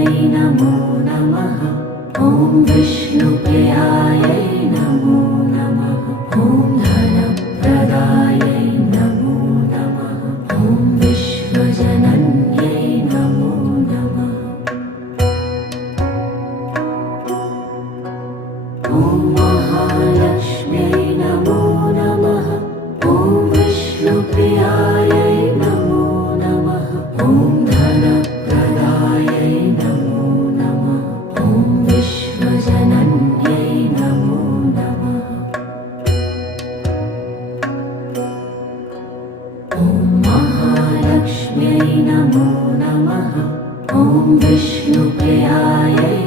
महालक्ष्म्यै नमो नमः। ॐ विष्णुप्रियायै नमो नमः। ॐ धनप्रदायै नमो नमः। ॐ विश्वजनन्यै नमो नमः। ॐ महालक्ष्म्यै नमो नमः। ॐ विष्णुप्रियायै नमो नमः। ॐ धनप्रदायै नमो नमः। ॐ विश्वजनन्यै नमो नमः। ॐ महालक्ष्म्यै नमो नमः। ॐ विष्णुप्रियायै